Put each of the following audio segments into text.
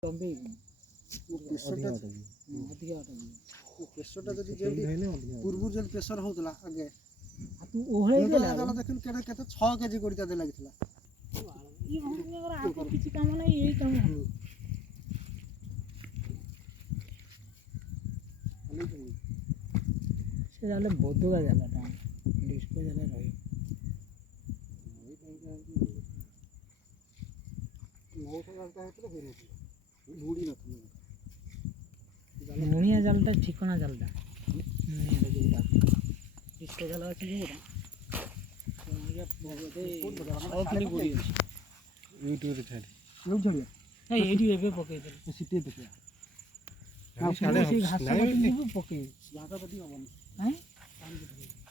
प्रेसरटा जदि पूर्व जो प्रेसर होता आगे देखिन केते 6 केजी कोड़ी तादे लागितला ये हमर आको किछि काम नै यही काम से जाले बोधगा जाला ता डिस्को जाला रही मुनिया जालटा ठिकाना जालटा मुनिया जोटा डिस्को जाला अछि जोटा ये भगते 6 किलो गुडी अछि यूट्यूब रे छाडी ए एडी एबे पके दे सिटी पके ना साले घास नहीं पके जागा बदी होबनी हैं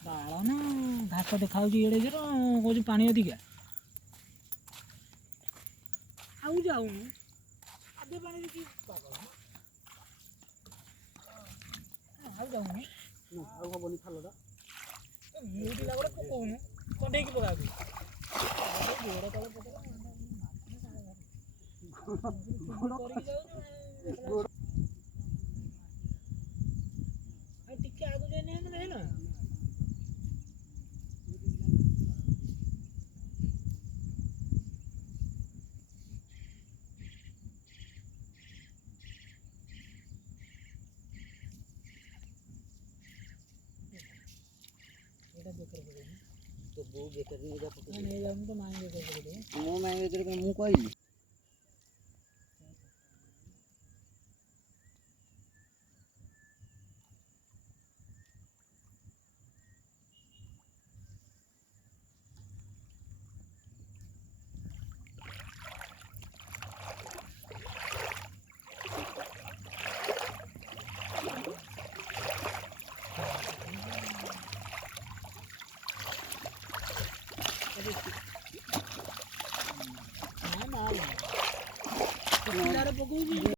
बाळ ना घास देखाउ जी एडे जरो कोजी पानी अधिका आउ जाऊ आधे पानी की पागल आउ जाऊ ना आउ होबनी खालोडा एडी लागोडा कोकोनु कोंडे की पका गोड़ तले पके गोड़ करी जाऊ टिके आगु जाने हम नहीं ना एटा बेकर पड़े तो वो बेकर नहीं जा पके नहीं जा हम तो मांगे बेकर पड़े वो मांगे बेकर का मुंह कोई ना ना